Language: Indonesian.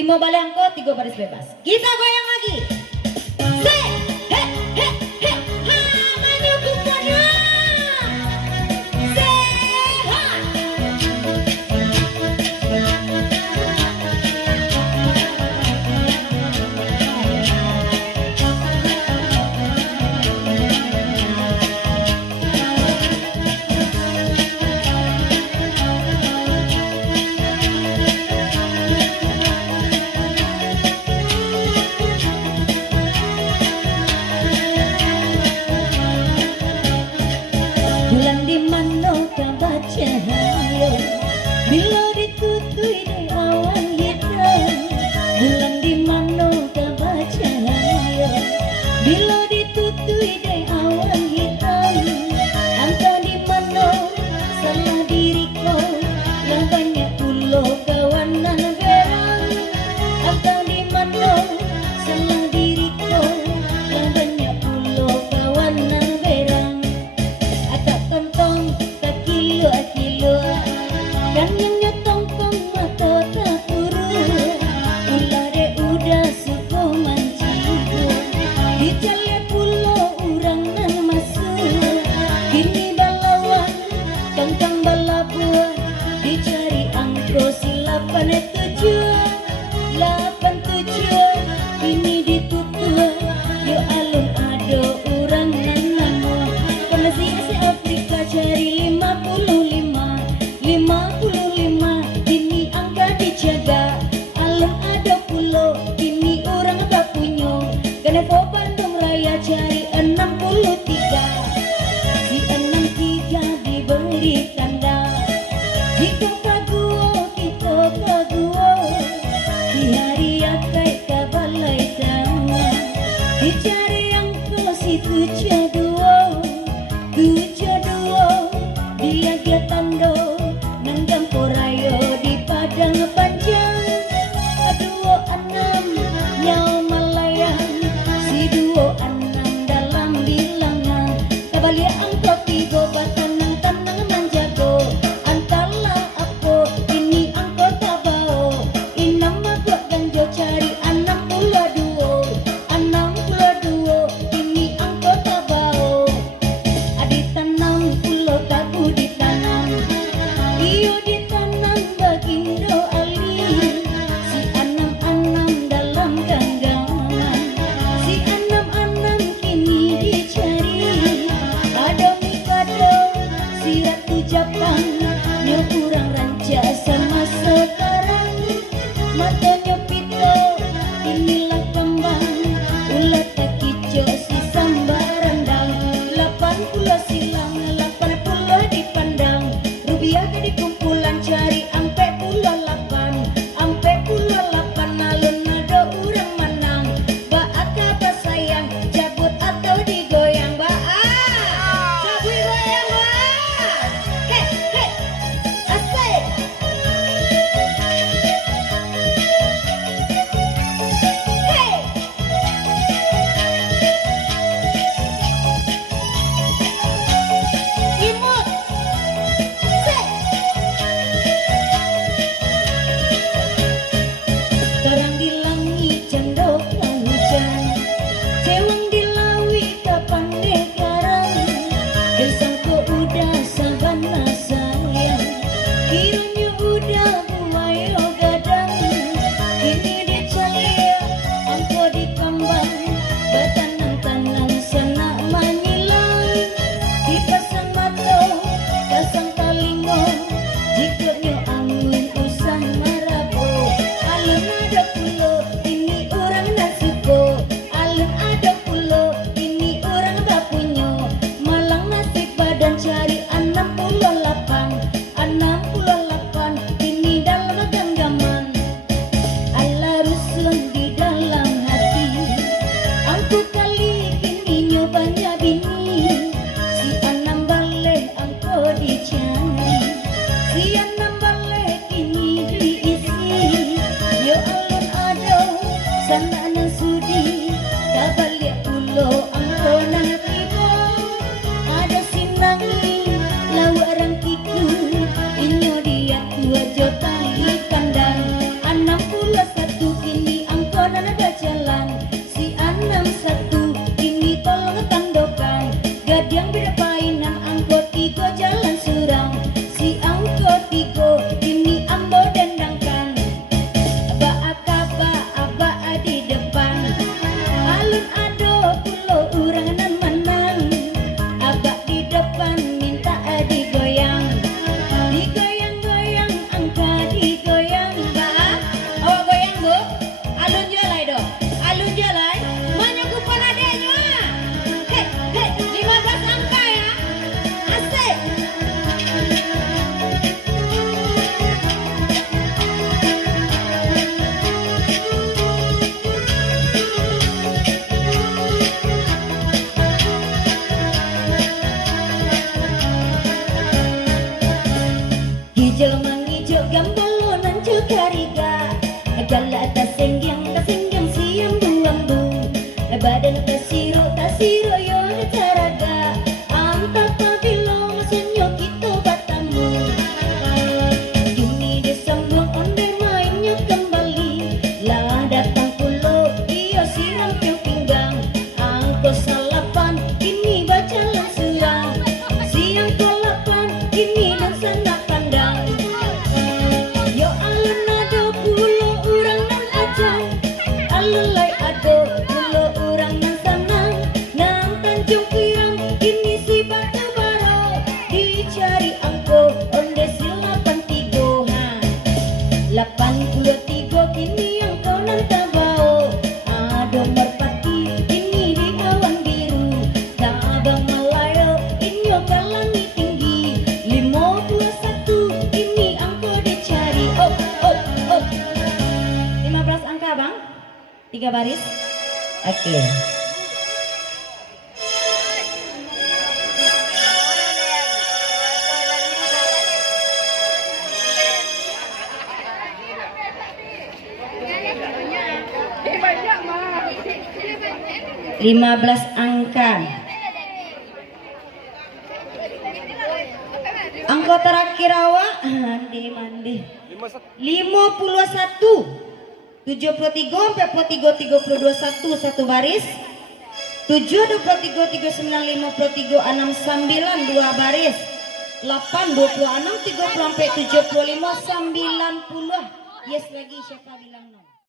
5 balangko, 3 baris bebas. Kita goyang lagi. Se, he, he, he, ha, maju kumpulnya. Se, ha. Bulan di mana kau baca hayo, bila ditutui di awan hitam. Bulan di mana kau baca hayo, bila ditutui di awan hitam. Entah di mana salah diriku, yang banyak pulau kawanan berang. Entah di mana salah diriku, yang banyak pulau kawanan berang. Tontong tak kilo dan yang nyotong mata tak turun. Ulah de udah suku manciku di jale pulau urang nan masuk. Kini balawan tongkang balabua dicari angko silapan tujuan. Ini ditutup yo alun ado urang nan namo. Konasi ase Afrika cari 55 ini angka dijaga. Alun ada pulau ini orang tak punya. Kenapa Bandung Raya cari 63. Di 63 diberi tanda. Jika kaguo kita kaguo di hari akai kabalai tangan. Dicari angka si tujuh dua dia tando nanggam porayo di padang panjang. 26 nyaw malayan si 26 dalam bilangan. Kabalia angko tigo batanang tanang manjago. Antala aku ini angko tabao. Inama buat ganjo cari 62 ini angko tabao. Adi tanam pulau tabu ditanam, iyo ditanam bagindo ali. Si anam-anam dalam ganggangan, si anam-anam kini dicari. Ada berpainan angkot tigo jalan surang. Si angkot tigo ini ambo dendangkan. Aba akaba aba di depan. Alun ado pulo urang nan menang. Aba di depan minta digoyang. Digoyang-goyang angka digoyang. Ba, oh goyang bu. Alun jalai do. Alun jalai. Mana kupon adanya? Hei, hei, 15 angka ya. Asik. Hijau mangijau gambolonan cukariga. Gala tasenggyang siang buang-buang. Badan tasiro yo taraga. Antak pabilo masenyo kita batamu. Juni Desember onde mainnya kembali. Lah datang pulo iyo siram piu pinggang. Angko salapan ini baca surang. Siang kolapan ini dan sana pandang. Yo alun ado pulo urang nan ajang. Alulai ado pulo urang nan sanang. Nang Tanjung Pirang ini si batu baro. Dicari angko onde silapan tigo ha. 83 kini angko nan tabao. Ado merpati ini di awan biru. Sabang Malayo inyo kalangi tinggi. 521 ini angko dicari. Op op op. 15 angka bang. 3 baris. Oke. Lima belas angka. Angka terakhir awak mandi 51 73 43 32 satu baris. 7 23 39 53 69 2 baris. 8 26 30 sampai 75 90. Yes lagi siapa bilang no?